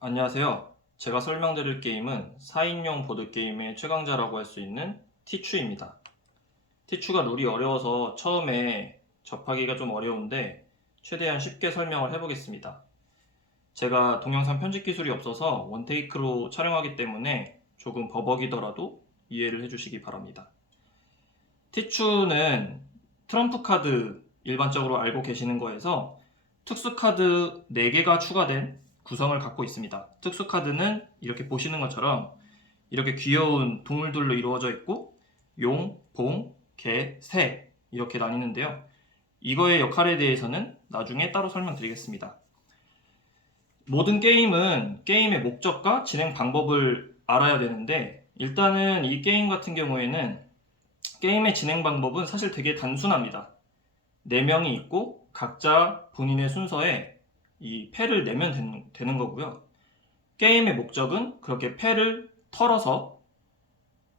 안녕하세요. 제가 설명드릴 게임은 4인용 보드게임의 최강자라고 할 수 있는 티추입니다. 티추가 룰이 어려워서 처음에 접하기가 좀 어려운데 최대한 쉽게 설명을 해보겠습니다. 제가 동영상 편집 기술이 없어서 원테이크로 촬영하기 때문에 조금 버벅이더라도 이해를 해주시기 바랍니다. 티추는 트럼프 카드 일반적으로 알고 계시는 거에서 특수 카드 4개가 추가된 구성을 갖고 있습니다. 특수 카드는 이렇게 보시는 것처럼 이렇게 귀여운 동물들로 이루어져 있고 용, 봉, 개, 새 이렇게 나뉘는데요. 이거의 역할에 대해서는 나중에 따로 설명드리겠습니다. 모든 게임은 게임의 목적과 진행 방법을 알아야 되는데 일단은 이 게임 같은 경우에는 게임의 진행 방법은 사실 되게 단순합니다. 4명이 있고 각자 본인의 순서에 이 패를 내면 되는 거고요. 게임의 목적은 그렇게 패를 털어서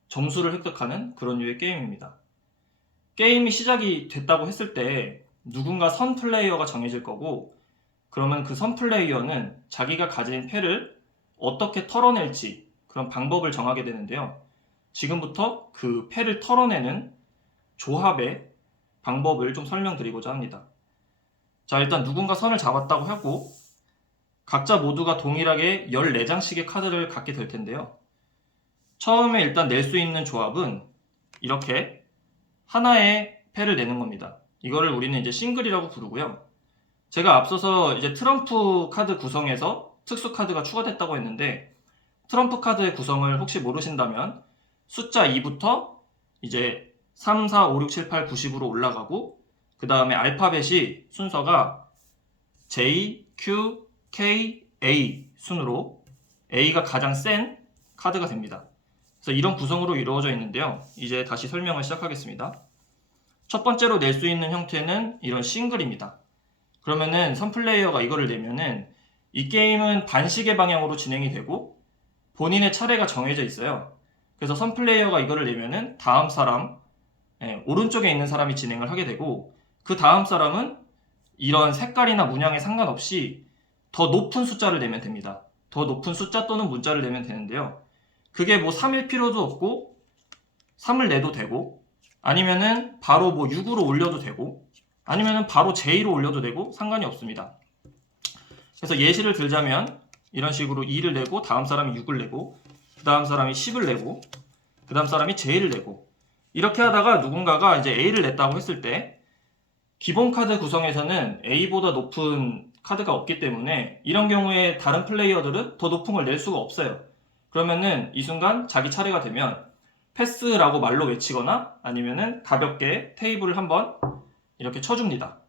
점수를 획득하는 그런 류의 게임입니다. 게임이 시작이 됐다고 했을 때 누군가 선 플레이어가 정해질 거고 그러면 그 선 플레이어는 자기가 가진 패를 어떻게 털어낼지 그런 방법을 정하게 되는데요. 지금부터 그 패를 털어내는 조합의 방법을 좀 설명드리고자 합니다. 자, 일단 누군가 선을 잡았다고 하고 각자 모두가 동일하게 14장씩의 카드를 갖게 될 텐데요. 처음에 일단 낼 수 있는 조합은 이렇게 하나의 패를 내는 겁니다. 이거를 우리는 이제 싱글이라고 부르고요. 제가 앞서서 이제 트럼프 카드 구성에서 특수 카드가 추가됐다고 했는데 트럼프 카드의 구성을 혹시 모르신다면 숫자 2부터 이제 3, 4, 5, 6, 7, 8, 90으로 올라가고 그 다음에 알파벳이 순서가 J, Q, K, A 순으로 A가 가장 센 카드가 됩니다. 그래서 이런 구성으로 이루어져 있는데요. 이제 다시 설명을 시작하겠습니다. 첫 번째로 낼 수 있는 형태는 이런 싱글입니다. 그러면은 선 플레이어가 이거를 내면은 이 게임은 반시계 방향으로 진행이 되고 본인의 차례가 정해져 있어요. 그래서 선 플레이어가 이거를 내면은 다음 사람, 오른쪽에 있는 사람이 진행을 하게 되고 그 다음 사람은 이런 색깔이나 문양에 상관없이 더 높은 숫자를 내면 됩니다. 더 높은 숫자 또는 문자를 내면 되는데요. 그게 뭐 3일 필요도 없고 3을 내도 되고 아니면은 바로 뭐 6으로 올려도 되고 아니면은 바로 J로 올려도 되고 상관이 없습니다. 그래서 예시를 들자면 이런 식으로 2를 내고 다음 사람이 6을 내고 그 다음 사람이 10을 내고 그 다음 사람이 J를 내고 이렇게 하다가 누군가가 이제 A를 냈다고 했을 때 기본 카드 구성에서는 A보다 높은 카드가 없기 때문에 이런 경우에 다른 플레이어들은 더 높은 걸 낼 수가 없어요. 그러면은 이 순간 자기 차례가 되면 패스라고 말로 외치거나 아니면은 가볍게 테이블을 한번 이렇게 쳐줍니다.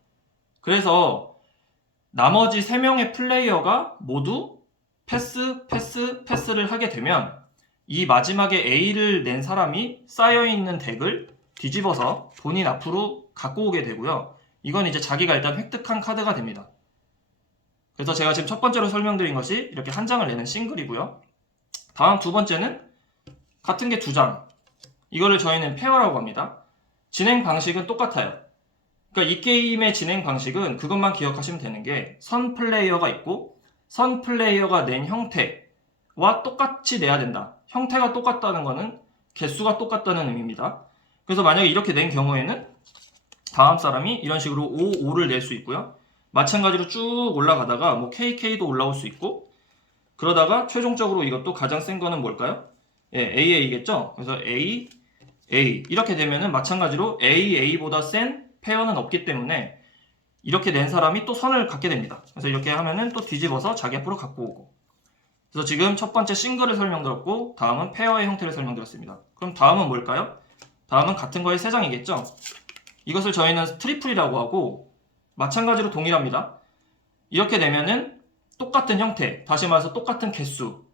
그래서 나머지 3명의 플레이어가 모두 패스를 하게 되면 이 마지막에 A를 낸 사람이 쌓여있는 덱을 뒤집어서 본인 앞으로 갖고 오게 되고요. 이건 이제 자기가 일단 획득한 카드가 됩니다. 그래서 제가 지금 첫 번째로 설명드린 것이 이렇게 한 장을 내는 싱글이고요. 다음 두 번째는 같은 게 2장. 이거를 저희는 페어라고 합니다. 진행 방식은 똑같아요. 그러니까 이 게임의 진행 방식은 그것만 기억하시면 되는 게 선 플레이어가 있고 선 플레이어가 낸 형태와 똑같이 내야 된다. 형태가 똑같다는 거는 개수가 똑같다는 의미입니다. 그래서 만약에 이렇게 낸 경우에는 다음 사람이 이런 식으로 5, 5를 낼 수 있고요. 마찬가지로 쭉 올라가다가 뭐 KK도 올라올 수 있고 그러다가 최종적으로 이것도 가장 센 거는 뭘까요? 예, AA겠죠? 그래서 A, A 이렇게 되면은 마찬가지로 AA보다 센 페어는 없기 때문에 이렇게 낸 사람이 또 선을 갖게 됩니다. 그래서 이렇게 하면은 또 뒤집어서 자기 앞으로 갖고 오고. 그래서 지금 첫 번째 싱글을 설명드렸고 다음은 페어의 형태를 설명드렸습니다. 그럼 다음은 뭘까요? 다음은 같은 거의 3장이겠죠? 이것을 저희는 트리플이라고 하고 마찬가지로 동일합니다. 이렇게 되면은 똑같은 형태, 다시 말해서 똑같은 개수.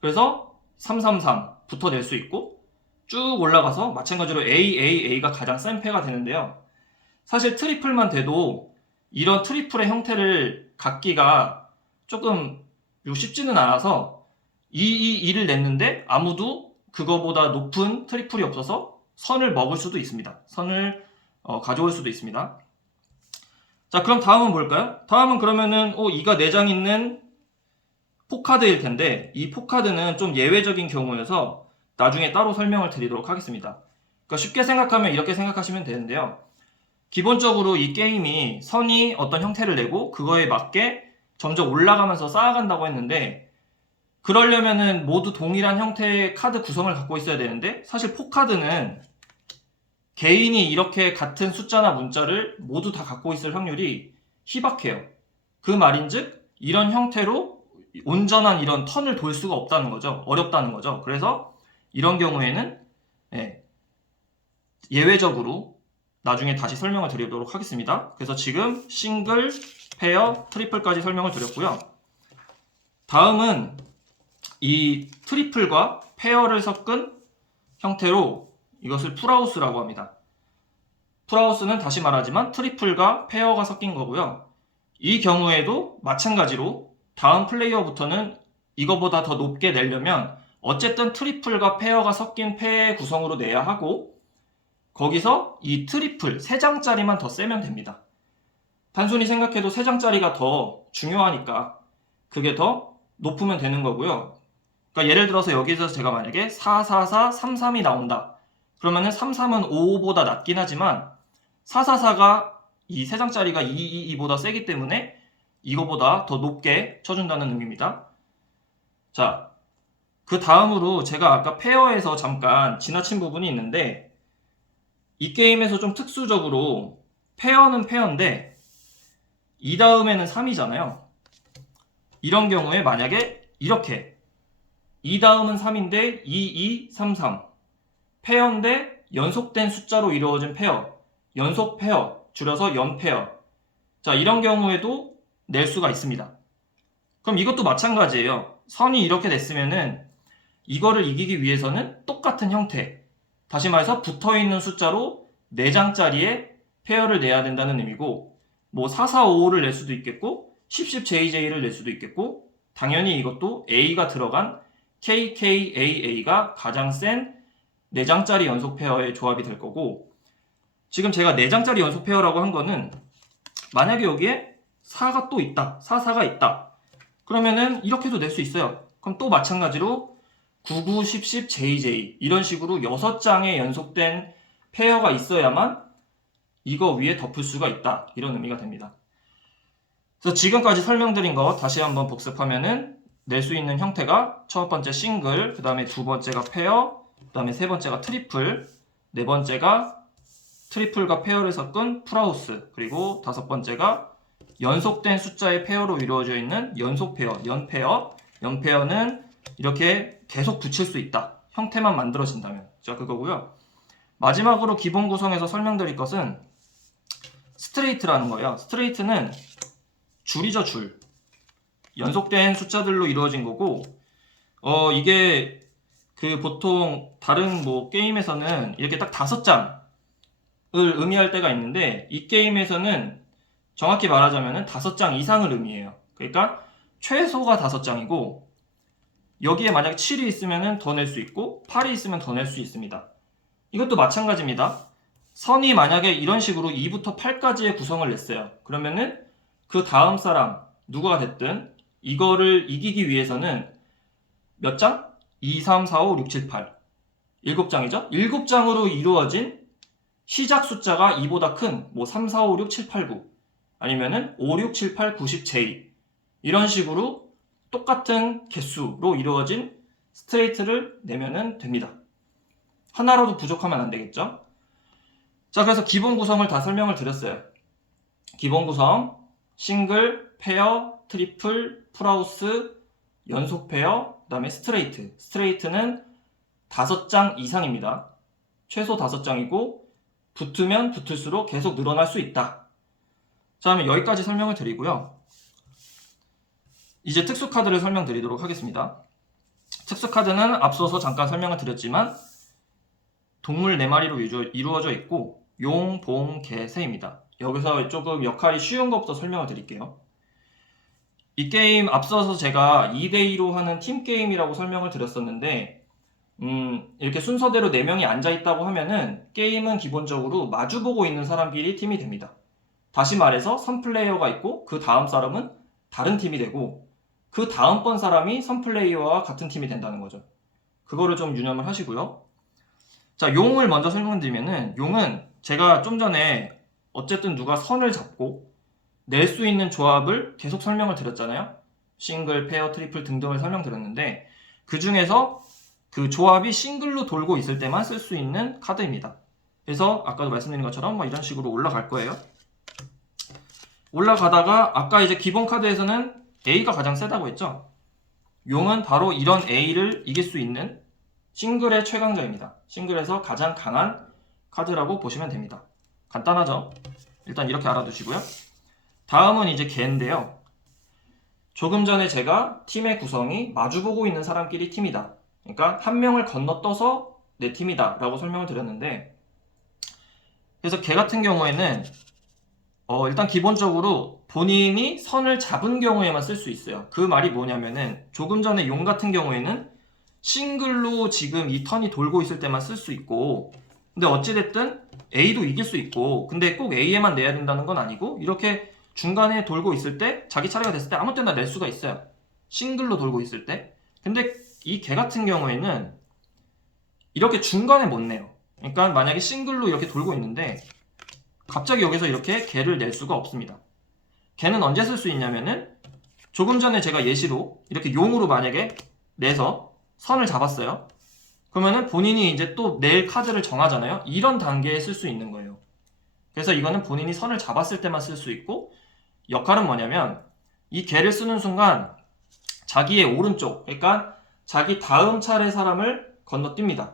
그래서 333부터 낼 수 있고 쭉 올라가서 마찬가지로 AAA가 가장 센 패가 되는데요. 사실 트리플만 돼도 이런 트리플의 형태를 갖기가 조금 쉽지는 않아서 2를 냈는데 아무도 그거보다 높은 트리플이 없어서 선을 먹을 수도 있습니다. 선을 가져올 수도 있습니다. 자, 그럼 다음은 뭘까요? 다음은 그러면은 2가 4장 있는 포카드일 텐데 이 포카드는 좀 예외적인 경우여서 나중에 따로 설명을 드리도록 하겠습니다. 그러니까 쉽게 생각하면 이렇게 생각하시면 되는데요. 기본적으로 이 게임이 선이 어떤 형태를 내고 그거에 맞게 점점 올라가면서 쌓아간다고 했는데, 그러려면은 모두 동일한 형태의 카드 구성을 갖고 있어야 되는데, 사실 포카드는 개인이 이렇게 같은 숫자나 문자를 모두 다 갖고 있을 확률이 희박해요. 그 말인즉 이런 형태로 온전한 이런 턴을 돌 수가 없다는 거죠. 어렵다는 거죠. 그래서 이런 경우에는 예외적으로 나중에 다시 설명을 드리도록 하겠습니다. 그래서 지금 싱글, 페어, 트리플까지 설명을 드렸고요. 다음은 이 트리플과 페어를 섞은 형태로 이것을 풀하우스라고 합니다. 풀하우스는 다시 말하지만 트리플과 페어가 섞인 거고요. 이 경우에도 마찬가지로 다음 플레이어부터는 이거보다 더 높게 내려면 어쨌든 트리플과 페어가 섞인 패의 구성으로 내야 하고, 거기서 이 트리플 3장짜리만 더 세면 됩니다. 단순히 생각해도 3장짜리가 더 중요하니까 그게 더 높으면 되는 거고요. 그러니까 예를 들어서 여기서 제가 만약에 444, 33이 나온다. 그러면은 33은 55보다 낮긴 하지만 444가 이 3장짜리가 222보다 세기 때문에 이거보다 더 높게 쳐준다는 의미입니다. 자, 그 다음으로 제가 아까 페어에서 잠깐 지나친 부분이 있는데, 이 게임에서 좀 특수적으로 페어는 페어인데 이 다음에는 3이잖아요. 이런 경우에 만약에 이렇게 이 다음은 3인데 2, 2, 3, 3 페어인데 연속된 숫자로 이루어진 페어, 연속 페어, 줄여서 연페어. 자, 이런 경우에도 낼 수가 있습니다. 그럼 이것도 마찬가지예요. 선이 이렇게 됐으면은 이거를 이기기 위해서는 똑같은 형태, 다시 말해서 붙어있는 숫자로 4장짜리의 페어를 내야 된다는 의미고, 뭐 4455를 낼 수도 있겠고 1010JJ를 낼 수도 있겠고, 당연히 이것도 A가 들어간 KKAA가 가장 센 4장짜리 연속 페어의 조합이 될 거고, 지금 제가 4장짜리 연속 페어라고 한 거는 만약에 여기에 4가 또 있다, 44가 있다, 그러면은 이렇게도 낼 수 있어요. 그럼 또 마찬가지로 99, 10, 10, JJ 이런 식으로 6장의 연속된 페어가 있어야만 이거 위에 덮을 수가 있다, 이런 의미가 됩니다. 그래서 지금까지 설명드린 거 다시 한번 복습하면은 낼 수 있는 형태가 첫 번째 싱글, 그 다음에 두 번째가 페어, 그 다음에 세 번째가 트리플, 네 번째가 트리플과 페어를 섞은 풀하우스, 그리고 다섯 번째가 연속된 숫자의 페어로 이루어져 있는 연속 페어, 연페어. 연페어는 이렇게 계속 붙일 수 있다, 형태만 만들어진다면. 자, 그거고요. 마지막으로 기본 구성에서 설명드릴 것은 스트레이트라는 거예요. 스트레이트는 줄이죠, 줄. 연속된 숫자들로 이루어진 거고, 이게 그 보통 다른 뭐 게임에서는 이렇게 딱 5장을 의미할 때가 있는데, 이 게임에서는 정확히 말하자면 5장 이상을 의미해요. 그러니까 최소가 5장이고, 여기에 만약 7이 있으면 더 낼 수 있고 8이 있으면 더 낼 수 있습니다. 이것도 마찬가지입니다. 선이 만약에 이런 식으로 2부터 8까지의 구성을 냈어요. 그러면은 그 다음 사람 누가 됐든 이거를 이기기 위해서는 몇 장? 2, 3, 4, 5, 6, 7, 8 7장이죠? 7장으로 이루어진 시작 숫자가 2보다 큰 뭐 3, 4, 5, 6, 7, 8, 9 아니면은 5, 6, 7, 8, 9, 10, J 이런 식으로 똑같은 개수로 이루어진 스트레이트를 내면은 됩니다. 하나로도 부족하면 안 되겠죠? 자, 그래서 기본 구성을 다 설명을 드렸어요. 기본 구성, 싱글, 페어, 트리플, 풀하우스, 연속 페어, 그 다음에 스트레이트. 스트레이트는 5장 이상입니다. 최소 5장이고 붙으면 붙을수록 계속 늘어날 수 있다. 자, 그러면 여기까지 설명을 드리고요. 이제 특수 카드를 설명드리도록 하겠습니다. 특수 카드는 앞서서 잠깐 설명을 드렸지만 동물 4마리로 이루어져 있고 용, 봉, 개, 새입니다. 여기서 조금 역할이 쉬운 것부터 설명을 드릴게요. 이 게임 앞서서 제가 2대2로 하는 팀게임이라고 설명을 드렸었는데, 이렇게 순서대로 4명이 앉아있다고 하면은 게임은 기본적으로 마주보고 있는 사람끼리 팀이 됩니다. 다시 말해서 3플레이어가 있고 그 다음 사람은 다른 팀이 되고, 그 다음번 사람이 선 플레이어와 같은 팀이 된다는 거죠. 그거를 좀 유념을 하시고요. 자, 용을 먼저 설명드리면은, 용은 제가 좀 전에 어쨌든 누가 선을 잡고 낼 수 있는 조합을 계속 설명을 드렸잖아요. 싱글, 페어, 트리플 등등을 설명드렸는데, 그 중에서 그 조합이 싱글로 돌고 있을 때만 쓸 수 있는 카드입니다. 그래서 아까도 말씀드린 것처럼 이런 식으로 올라갈 거예요. 올라가다가 아까 이제 기본 카드에서는 A가 가장 세다고 했죠. 용은 바로 이런 A를 이길 수 있는 싱글의 최강자입니다. 싱글에서 가장 강한 카드라고 보시면 됩니다. 간단하죠? 일단 이렇게 알아두시고요. 다음은 이제 개인데요. 조금 전에 제가 팀의 구성이 마주보고 있는 사람끼리 팀이다. 그러니까 한 명을 건너떠서 내 팀이다 라고 설명을 드렸는데, 그래서 개 같은 경우에는 일단 기본적으로 본인이 선을 잡은 경우에만 쓸 수 있어요. 그 말이 뭐냐면은 조금 전에 용 같은 경우에는 싱글로 지금 이 턴이 돌고 있을 때만 쓸 수 있고, 근데 어찌됐든 A도 이길 수 있고, 근데 꼭 A에만 내야 된다는 건 아니고 이렇게 중간에 돌고 있을 때, 자기 차례가 됐을 때 아무 때나 낼 수가 있어요. 싱글로 돌고 있을 때. 근데 이 개 같은 경우에는 이렇게 중간에 못 내요. 그러니까 만약에 싱글로 이렇게 돌고 있는데 갑자기 여기서 이렇게 개를 낼 수가 없습니다. 개는 언제 쓸 수 있냐면은 조금 전에 제가 예시로 이렇게 용으로 만약에 내서 선을 잡았어요. 그러면은 본인이 이제 또 낼 카드를 정하잖아요. 이런 단계에 쓸 수 있는 거예요. 그래서 이거는 본인이 선을 잡았을 때만 쓸 수 있고, 역할은 뭐냐면 이 개를 쓰는 순간 자기의 오른쪽, 그러니까 자기 다음 차례 사람을 건너뜁니다.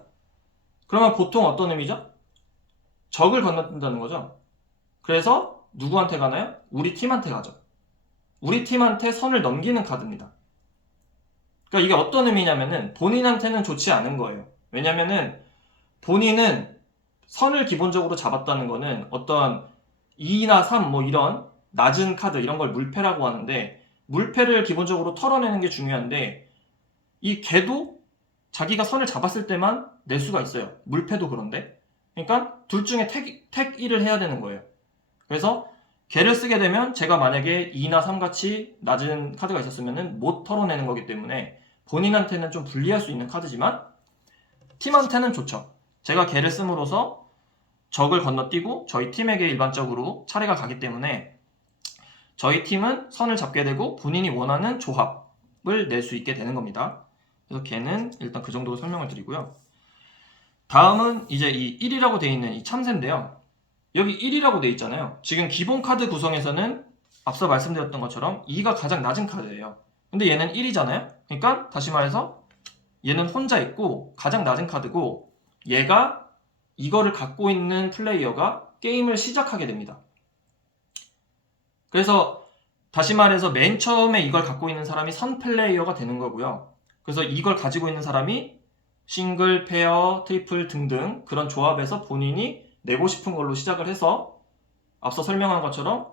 그러면 보통 어떤 의미죠? 적을 건너뛴다는 거죠. 그래서 누구한테 가나요? 우리 팀한테 가죠. 우리 팀한테 선을 넘기는 카드입니다. 그러니까 이게 어떤 의미냐면은 본인한테는 좋지 않은 거예요. 왜냐면은 본인은 선을 기본적으로 잡았다는 거는 어떤 2나 3 이런 낮은 카드 이런 걸 물패라고 하는데, 물패를 기본적으로 털어내는 게 중요한데 이 개도 자기가 선을 잡았을 때만 낼 수가 있어요. 물패도 그런데. 그러니까 둘 중에 택 1을 해야 되는 거예요. 그래서 개를 쓰게 되면 제가 만약에 2나 3 같이 낮은 카드가 있었으면 못 털어내는 거기 때문에 본인한테는 좀 불리할 수 있는 카드지만 팀한테는 좋죠. 제가 개를 씀으로써 적을 건너뛰고 저희 팀에게 일반적으로 차례가 가기 때문에 저희 팀은 선을 잡게 되고 본인이 원하는 조합을 낼 수 있게 되는 겁니다. 그래서 개는 일단 그 정도로 설명을 드리고요. 다음은 이제 이 1이라고 되어 있는 이 참새인데요. 여기 1이라고 되어 있잖아요. 지금 기본 카드 구성에서는 앞서 말씀드렸던 것처럼 2가 가장 낮은 카드예요. 근데 얘는 1이잖아요. 그러니까 다시 말해서 얘는 혼자 있고 가장 낮은 카드고, 얘가 이거를 갖고 있는 플레이어가 게임을 시작하게 됩니다. 그래서 다시 말해서 맨 처음에 이걸 갖고 있는 사람이 선 플레이어가 되는 거고요. 그래서 이걸 가지고 있는 사람이 싱글, 페어, 트리플 등등 그런 조합에서 본인이 내고 싶은 걸로 시작을 해서 앞서 설명한 것처럼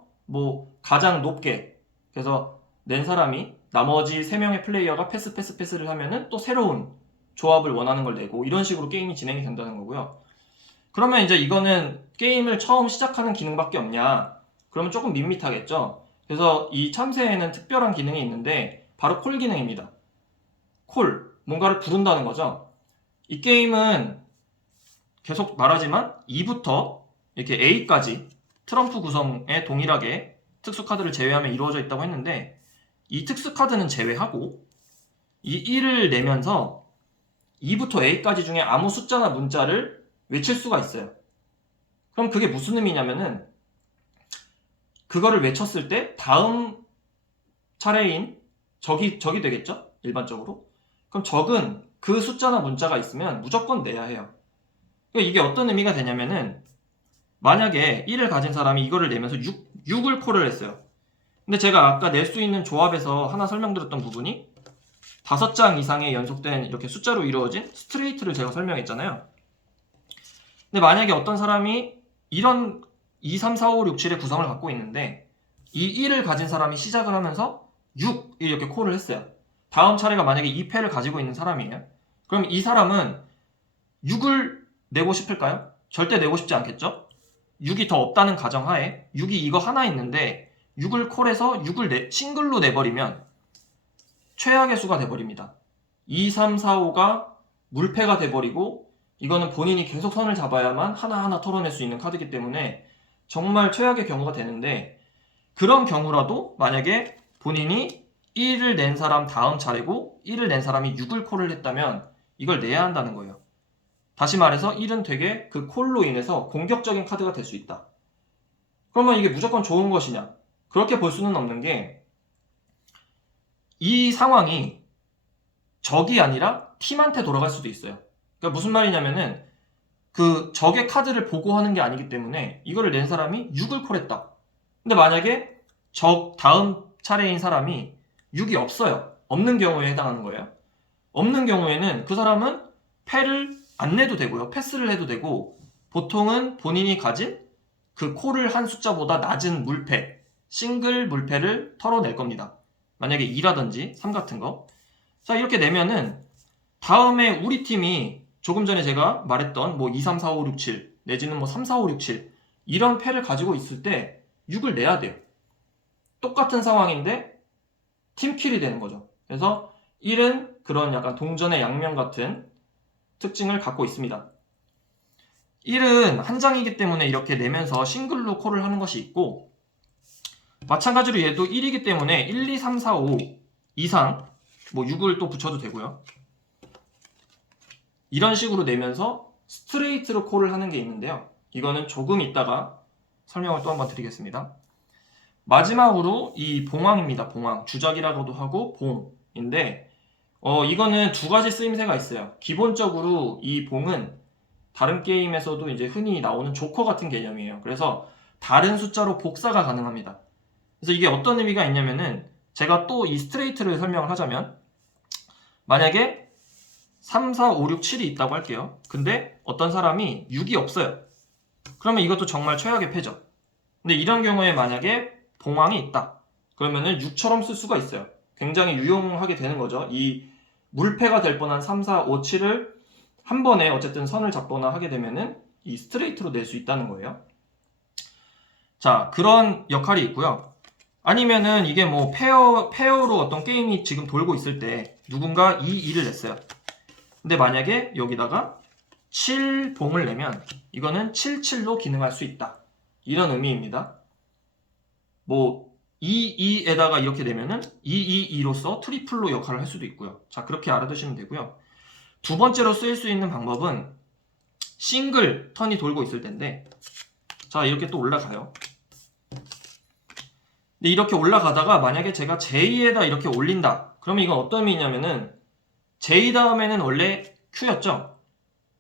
가장 높게, 그래서 낸 사람이 나머지 3명의 플레이어가 패스를 하면은 또 새로운 조합을 원하는 걸 내고, 이런 식으로 게임이 진행이 된다는 거고요. 그러면 이제 이거는 게임을 처음 시작하는 기능밖에 없냐? 그러면 조금 밋밋하겠죠? 그래서 이 참새에는 특별한 기능이 있는데 바로 콜 기능입니다. 콜, 뭔가를 부른다는 거죠. 이 게임은 계속 말하지만 2부터 이렇게 A까지 트럼프 구성에 동일하게 특수카드를 제외하면 이루어져 있다고 했는데, 이 특수카드는 제외하고 이 1을 내면서 2부터 A까지 중에 아무 숫자나 문자를 외칠 수가 있어요. 그럼 그게 무슨 의미냐면은 그거를 외쳤을 때 다음 차례인 적이 되겠죠? 일반적으로. 그럼 적은 그 숫자나 문자가 있으면 무조건 내야 해요. 그러니까 이게 어떤 의미가 되냐면은 만약에 1을 가진 사람이 이거를 내면서 6을 콜을 했어요. 근데 제가 아까 낼 수 있는 조합에서 하나 설명드렸던 부분이 5장 이상의 연속된 이렇게 숫자로 이루어진 스트레이트를 제가 설명했잖아요. 근데 만약에 어떤 사람이 이런 2, 3, 4, 5, 6, 7의 구성을 갖고 있는데 이 1을 가진 사람이 시작을 하면서 6 이렇게 콜을 했어요. 다음 차례가 만약에 2패를 가지고 있는 사람이에요. 그럼 이 사람은 6을 내고 싶을까요? 절대 내고 싶지 않겠죠? 6이 더 없다는 가정하에 6이 이거 하나 있는데 6을 콜해서 6을 싱글로 내버리면 최악의 수가 돼버립니다. 2, 3, 4, 5가 물패가 돼버리고 이거는 본인이 계속 선을 잡아야만 하나하나 털어낼 수 있는 카드이기 때문에 정말 최악의 경우가 되는데, 그런 경우라도 만약에 본인이 1을 낸 사람 다음 차례고 1을 낸 사람이 6을 콜을 했다면 이걸 내야 한다는 거예요. 다시 말해서 1은 되게 그 콜로 인해서 공격적인 카드가 될 수 있다. 그러면 이게 무조건 좋은 것이냐? 그렇게 볼 수는 없는 게, 이 상황이 적이 아니라 팀한테 돌아갈 수도 있어요. 그러니까 무슨 말이냐면은 그 적의 카드를 보고 하는 게 아니기 때문에 이거를 낸 사람이 6을 콜했다. 근데 만약에 적 다음 차례인 사람이 6이 없어요. 없는 경우에 해당하는 거예요. 없는 경우에는 그 사람은 패를 안 내도 되고요. 패스를 해도 되고, 보통은 본인이 가진 그 콜을 한 숫자보다 낮은 물패, 싱글 물패를 털어낼 겁니다. 만약에 2라든지 3 같은 거. 자, 이렇게 내면은 다음에 우리 팀이 조금 전에 제가 말했던 뭐 2, 3, 4, 5, 6, 7 내지는 뭐 3, 4, 5, 6, 7 이런 패를 가지고 있을 때 6을 내야 돼요. 똑같은 상황인데 팀킬이 되는 거죠. 그래서 1은 그런 약간 동전의 양면 같은 특징을 갖고 있습니다. 1은 한 장이기 때문에 이렇게 내면서 싱글로 콜을 하는 것이 있고, 마찬가지로 얘도 1이기 때문에 1, 2, 3, 4, 5 이상 뭐 6을 또 붙여도 되고요. 이런 식으로 내면서 스트레이트로 콜을 하는 게 있는데요. 이거는 조금 있다가 설명을 또 한번 드리겠습니다. 마지막으로 이 봉황입니다. 봉황. 주작이라고도 하고 봉인데, 이거는 두 가지 쓰임새가 있어요. 기본적으로 이 봉은 다른 게임에서도 이제 흔히 나오는 조커 같은 개념이에요. 그래서 다른 숫자로 복사가 가능합니다. 그래서 이게 어떤 의미가 있냐면은, 제가 또 이 스트레이트를 설명을 하자면, 만약에 3, 4, 5, 6, 7이 있다고 할게요. 근데 어떤 사람이 6이 없어요. 그러면 이것도 정말 최악의 패죠. 근데 이런 경우에 만약에 봉황이 있다. 그러면은 6처럼 쓸 수가 있어요. 굉장히 유용하게 되는 거죠. 이 물패가 될 뻔한 3, 4, 5, 7을 한 번에 어쨌든 선을 잡거나 하게 되면은 이 스트레이트로 낼 수 있다는 거예요. 자, 그런 역할이 있고요. 아니면은 이게 뭐 페어로 어떤 게임이 지금 돌고 있을 때 누군가 2, 2를 냈어요. 근데 만약에 여기다가 7봉을 내면 이거는 7, 7로 기능할 수 있다. 이런 의미입니다. 뭐 2, 2에다가 이렇게 되면은 2, 2, 2로서 트리플로 역할을 할 수도 있고요. 자, 그렇게 알아두시면 되고요. 두 번째로 쓰일 수 있는 방법은 싱글 턴이 돌고 있을 텐데, 자, 이렇게 또 올라가요. 근데 이렇게 올라가다가 만약에 제가 J에다 이렇게 올린다. 그러면 이건 어떤 의미냐면은 J 다음에는 원래 Q였죠?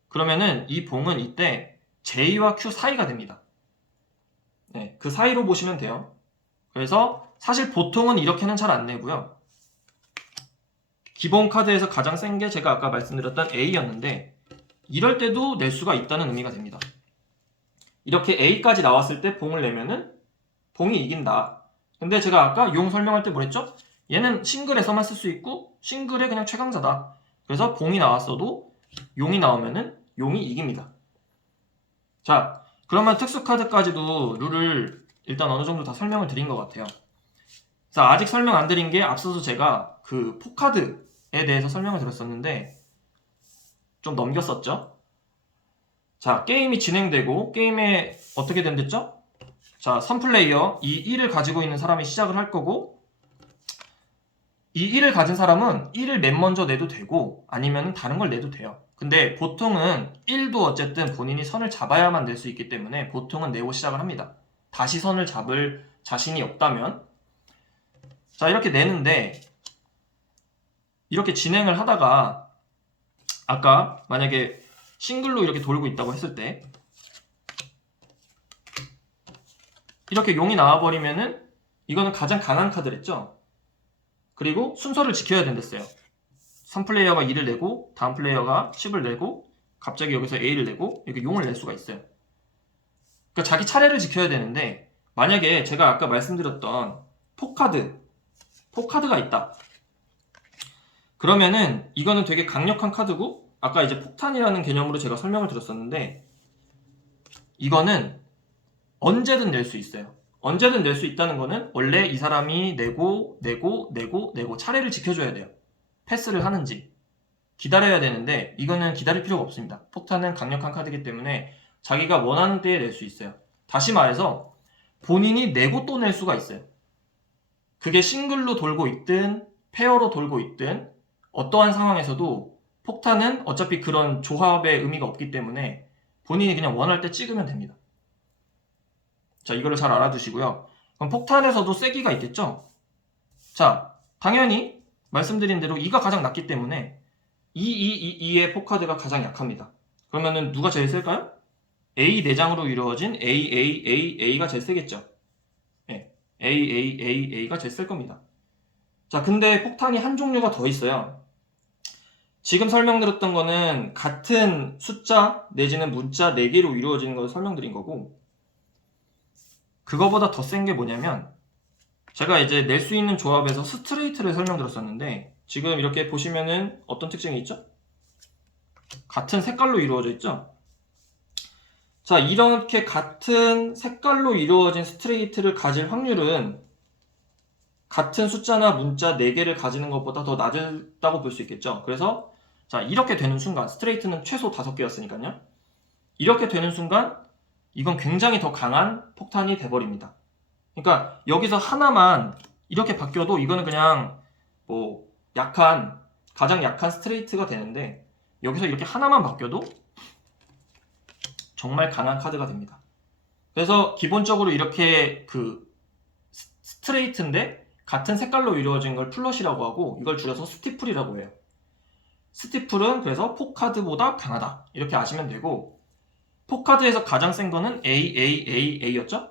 그러면은 이 봉은 이때 J와 Q 사이가 됩니다. 네, 그 사이로 보시면 돼요. 그래서 사실 보통은 이렇게는 잘 안 내고요. 기본 카드에서 가장 센 게 제가 아까 말씀드렸던 A였는데, 이럴 때도 낼 수가 있다는 의미가 됩니다. 이렇게 A까지 나왔을 때 봉을 내면은 봉이 이긴다. 근데 제가 아까 용 설명할 때 뭐랬죠? 얘는 싱글에서만 쓸 수 있고 싱글의 그냥 최강자다. 그래서 봉이 나왔어도 용이 나오면은 용이 이깁니다. 자, 그러면 특수 카드까지도 룰을 일단 어느 정도 다 설명을 드린 것 같아요. 자, 아직 설명 안 드린 게, 앞서서 제가 그 포카드에 대해서 설명을 드렸었는데 좀 넘겼었죠? 자, 게임이 진행되고 게임에 어떻게 된댔죠? 자, 3플레이어 이 1을 가지고 있는 사람이 시작을 할 거고, 이 1을 가진 사람은 1을 맨 먼저 내도 되고 아니면 다른 걸 내도 돼요. 근데 보통은 1도 어쨌든 본인이 선을 잡아야만 낼 수 있기 때문에 보통은 내고 시작을 합니다. 다시 선을 잡을 자신이 없다면. 자, 이렇게 내는데 이렇게 진행을 하다가 아까 만약에 싱글로 이렇게 돌고 있다고 했을 때 이렇게 용이 나와버리면은 이거는 가장 강한 카드랬죠. 그리고 순서를 지켜야 된댔어요. 3플레이어가 2를 내고 다음 플레이어가 10을 내고 갑자기 여기서 A를 내고 이렇게 용을 낼 수가 있어요. 그러니까 자기 차례를 지켜야 되는데, 만약에 제가 아까 말씀드렸던 포카드가 있다. 그러면은 이거는 되게 강력한 카드고, 아까 이제 폭탄이라는 개념으로 제가 설명을 드렸었는데, 이거는 언제든 낼 수 있어요. 언제든 낼 수 있다는 거는 원래 이 사람이 내고 차례를 지켜줘야 돼요. 패스를 하는지 기다려야 되는데 이거는 기다릴 필요가 없습니다. 폭탄은 강력한 카드이기 때문에 자기가 원하는 때에 낼 수 있어요. 다시 말해서 본인이 내고 또 낼 수가 있어요. 그게 싱글로 돌고 있든 페어로 돌고 있든 어떠한 상황에서도 폭탄은 어차피 그런 조합의 의미가 없기 때문에 본인이 그냥 원할 때 찍으면 됩니다. 자, 이거를 잘 알아두시고요. 그럼 폭탄에서도 세기가 있겠죠? 자, 당연히 말씀드린 대로 2가 가장 낮기 때문에 2의 포카드가 가장 약합니다. 그러면은 누가 제일 셀까요? A 4장으로 이루어진 A가 제일 세겠죠. 네, A가 제일 셀 겁니다. 자, 근데 폭탄이 한 종류가 더 있어요. 지금 설명드렸던 거는 같은 숫자 내지는 문자 4개로 이루어지는 걸 설명드린 거고, 그거보다 더 센 게 뭐냐면 제가 이제 낼 수 있는 조합에서 스트레이트를 설명드렸었는데 지금 이렇게 보시면은 어떤 특징이 있죠? 같은 색깔로 이루어져 있죠? 자, 이렇게 같은 색깔로 이루어진 스트레이트를 가질 확률은 같은 숫자나 문자 4개를 가지는 것보다 더 낮다고 볼 수 있겠죠. 그래서 자, 이렇게 되는 순간 스트레이트는 최소 5개였으니까요. 이렇게 되는 순간 이건 굉장히 더 강한 폭탄이 돼버립니다. 그러니까 여기서 하나만 이렇게 바뀌어도 이거는 그냥 뭐 가장 약한 스트레이트가 되는데 여기서 이렇게 하나만 바뀌어도 정말 강한 카드가 됩니다. 그래서 기본적으로 이렇게 스트레이트인데 같은 색깔로 이루어진 걸 플러시라고 하고 이걸 줄여서 스티플이라고 해요. 스티플은 그래서 포카드보다 강하다 이렇게 아시면 되고, 포카드에서 가장 센 거는 A였죠?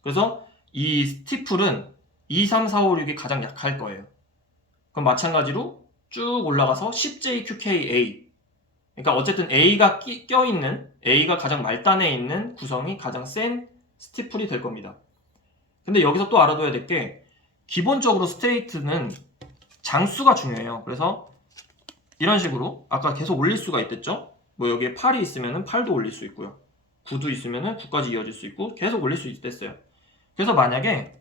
그래서 이 스티플은 2, 3, 4, 5, 6이 가장 약할 거예요. 그럼 마찬가지로 쭉 올라가서 10JQKA, 그러니까 어쨌든 A가 껴있는, A가 가장 말단에 있는 구성이 가장 센 스티플이 될 겁니다. 근데 여기서 또 알아둬야 될 게 기본적으로 스트레이트는 장수가 중요해요. 그래서 이런 식으로 아까 계속 올릴 수가 있댔죠? 뭐 여기에 8이 있으면 8도 올릴 수 있고요. 9도 있으면 9까지 이어질 수 있고 계속 올릴 수 있댔어요. 그래서 만약에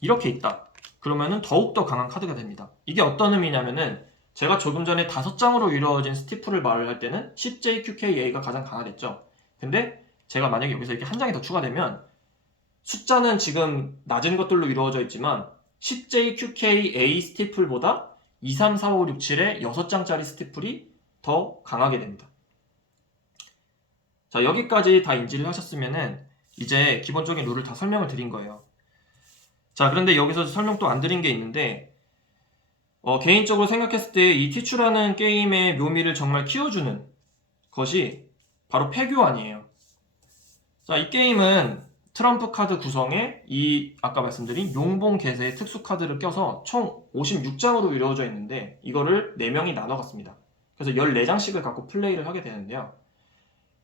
이렇게 있다. 그러면은 더욱더 강한 카드가 됩니다. 이게 어떤 의미냐면은 제가 조금 전에 5장으로 이루어진 스티플을 말을 할 때는 10JQKA가 가장 강하겠죠. 근데 제가 만약에 여기서 이렇게 한 장이 더 추가되면 숫자는 지금 낮은 것들로 이루어져 있지만 10JQKA 스티플보다 2, 3, 4, 5, 6, 7의 6장짜리 스티플이 더 강하게 됩니다. 자, 여기까지 다 인지를 하셨으면은 이제 기본적인 룰을 다 설명을 드린 거예요. 자, 그런데 여기서 설명 또 안 드린 게 있는데 개인적으로 생각했을 때 이 티추라는 게임의 묘미를 정말 키워주는 것이 바로 패교환이에요. 자, 이 게임은 트럼프 카드 구성에 이 아까 말씀드린 용봉 개세의 특수 카드를 껴서 총 56장으로 이루어져 있는데 이거를 4명이 나눠 갔습니다. 그래서 14장씩을 갖고 플레이를 하게 되는데요.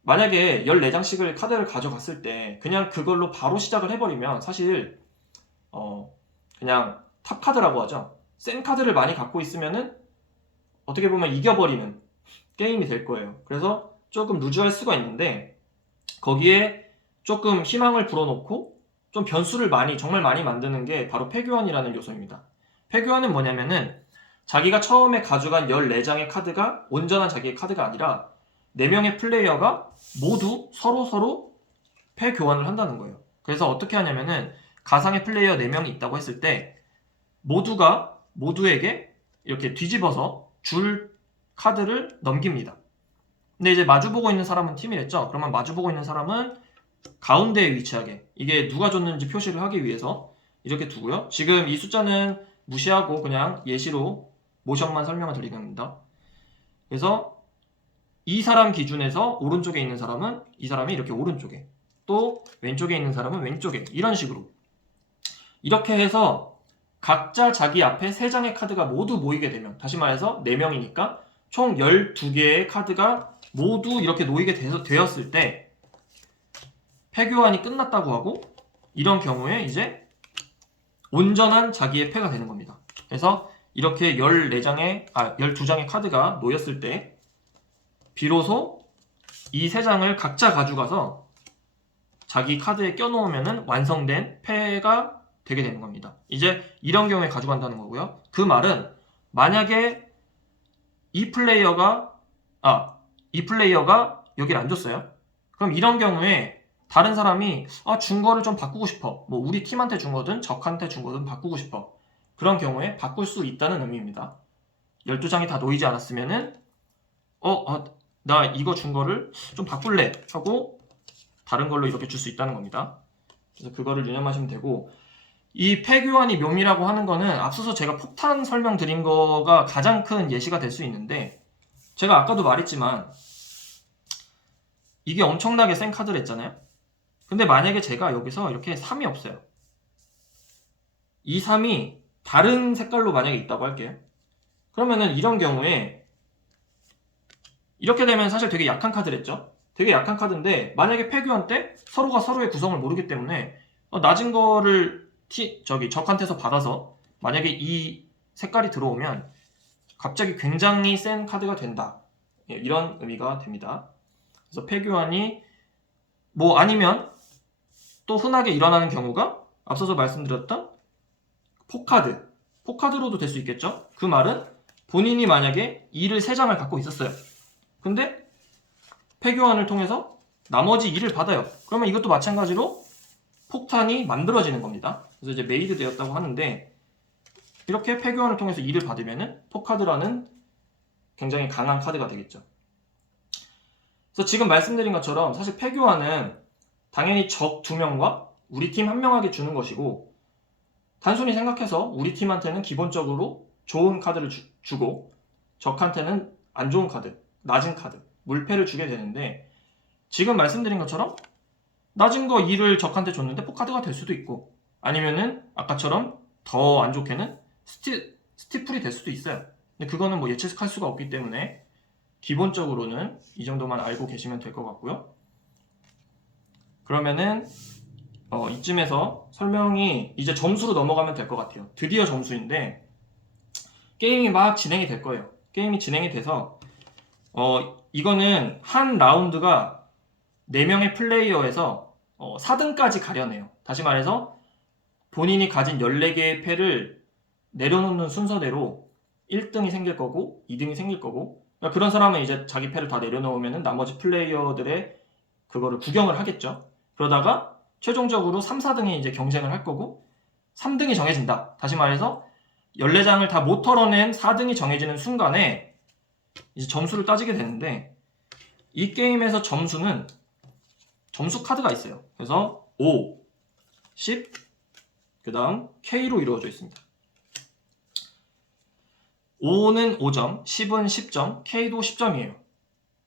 만약에 14장씩을 카드를 가져갔을 때 그냥 그걸로 바로 시작을 해버리면 사실 그냥 탑 카드라고 하죠. 센 카드를 많이 갖고 있으면은 어떻게 보면 이겨버리는 게임이 될 거예요. 그래서 조금 루즈할 수가 있는데 거기에 조금 희망을 불어넣고 좀 변수를 정말 많이 만드는 게 바로 패교환이라는 요소입니다. 패교환은 뭐냐면은 자기가 처음에 가져간 14장의 카드가 온전한 자기의 카드가 아니라 4명의 플레이어가 모두 서로 패교환을 한다는 거예요. 그래서 어떻게 하냐면은 가상의 플레이어 4명이 있다고 했을 때 모두에게 이렇게 뒤집어서 줄 카드를 넘깁니다. 근데 이제 마주보고 있는 사람은 팀이랬죠. 그러면 마주보고 있는 사람은 가운데에 위치하게, 이게 누가 줬는지 표시를 하기 위해서 이렇게 두고요. 지금 이 숫자는 무시하고 그냥 예시로 모션만 설명을 드리는 겁니다. 그래서 이 사람 기준에서 오른쪽에 있는 사람은 이 사람이 이렇게 오른쪽에, 또 왼쪽에 있는 사람은 왼쪽에, 이런 식으로 이렇게 해서 각자 자기 앞에 3장의 카드가 모두 모이게 되면, 다시 말해서 4명이니까 총 12개의 카드가 모두 이렇게 놓이게 되었을 때 패교환이 끝났다고 하고, 이런 경우에 이제 온전한 자기의 패가 되는 겁니다. 그래서 이렇게 12장의 카드가 놓였을 때 비로소 이 3장을 각자 가져가서 자기 카드에 껴놓으면 완성된 패가 되게 되는 겁니다. 이제 이런 경우에 가져간다는 거고요. 그 말은 만약에 이 플레이어가 여기를 안 줬어요. 그럼 이런 경우에 다른 사람이 준 거를 좀 바꾸고 싶어. 뭐 우리 팀한테 준 거든 적한테 준 거든 바꾸고 싶어. 그런 경우에 바꿀 수 있다는 의미입니다. 12장이 다 놓이지 않았으면은 나 이거 준 거를 좀 바꿀래 하고 다른 걸로 이렇게 줄 수 있다는 겁니다. 그래서 그거를 유념하시면 되고, 이 폐교환이 묘미라고 하는 거는 앞서서 제가 폭탄 설명드린 거가 가장 큰 예시가 될 수 있는데, 제가 아까도 말했지만 이게 엄청나게 센 카드를 했잖아요. 근데 만약에 제가 여기서 이렇게 3이 없어요. 이 3이 다른 색깔로 만약에 있다고 할게요. 그러면은 이런 경우에 이렇게 되면 사실 되게 약한 카드랬죠. 되게 약한 카드인데 만약에 폐교환 때 서로가 서로의 구성을 모르기 때문에 낮은 거를 적한테서 받아서 만약에 이 색깔이 들어오면 갑자기 굉장히 센 카드가 된다. 이런 의미가 됩니다. 그래서 폐교환이 뭐 아니면 또 흔하게 일어나는 경우가 앞서서 말씀드렸던 포카드로도 될 수 있겠죠. 그 말은 본인이 만약에 2를 3장을 갖고 있었어요. 근데 폐교환을 통해서 나머지 2를 받아요. 그러면 이것도 마찬가지로 폭탄이 만들어지는 겁니다. 그래서 이제 메이드 되었다고 하는데, 이렇게 폐교환을 통해서 2를 받으면은 포카드라는 굉장히 강한 카드가 되겠죠. 그래서 지금 말씀드린 것처럼 사실 폐교환은 당연히 적 2명과 우리 팀 1명에게 주는 것이고, 단순히 생각해서 우리 팀한테는 기본적으로 좋은 카드를 주고 적한테는 안 좋은 카드, 낮은 카드, 물패를 주게 되는데, 지금 말씀드린 것처럼 낮은 거 2를 적한테 줬는데 포카드가 될 수도 있고, 아니면은 아까처럼 더 안 좋게는 스티플이 될 수도 있어요. 근데 그거는 뭐 예측할 수가 없기 때문에 기본적으로는 이 정도만 알고 계시면 될 것 같고요. 그러면은 이쯤에서 설명이 이제 점수로 넘어가면 될 것 같아요. 드디어 점수인데 게임이 막 진행이 될 거예요. 게임이 진행이 돼서 이거는 한 라운드가 4명의 플레이어에서 4등까지 가려내요. 다시 말해서 본인이 가진 14개의 패를 내려놓는 순서대로 1등이 생길 거고 2등이 생길 거고, 그러니까 그런 사람은 이제 자기 패를 다 내려놓으면 나머지 플레이어들의 그거를 구경을 하겠죠. 그러다가 최종적으로 3, 4등이 이제 경쟁을 할 거고 3등이 정해진다. 다시 말해서 14장을 다 못 털어낸 4등이 정해지는 순간에 이제 점수를 따지게 되는데, 이 게임에서 점수는 점수 카드가 있어요. 그래서 5, 10, 그 다음 K로 이루어져 있습니다. 5는 5점, 10은 10점, K도 10점이에요.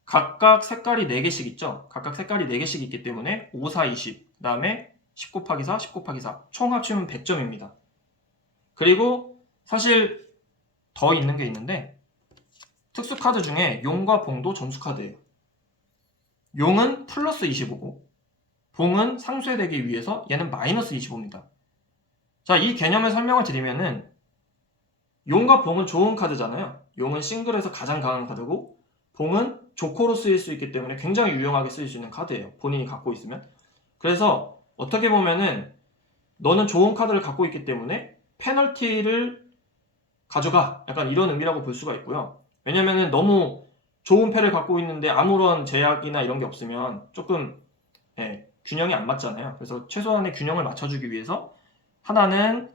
각각 색깔이 4개씩 있죠. 각각 색깔이 4개씩 있기 때문에 5, 4, 20, 그 다음에 10 곱하기 4, 10 곱하기 4, 총 합치면 100점입니다. 그리고 사실 더 있는 게 있는데, 특수 카드 중에 용과 봉도 점수 카드예요. 용은 플러스 25고 봉은 상쇄되기 위해서 얘는 마이너스 25입니다. 자, 이 개념을 설명을 드리면은 용과 봉은 좋은 카드잖아요. 용은 싱글에서 가장 강한 카드고 봉은 조커로 쓰일 수 있기 때문에 굉장히 유용하게 쓰일 수 있는 카드예요. 본인이 갖고 있으면. 그래서 어떻게 보면은 너는 좋은 카드를 갖고 있기 때문에 페널티를 가져가, 약간 이런 의미라고 볼 수가 있고요. 왜냐면은 너무 좋은 패를 갖고 있는데 아무런 제약이나 이런 게 없으면 조금 균형이 안 맞잖아요. 그래서 최소한의 균형을 맞춰주기 위해서 하나는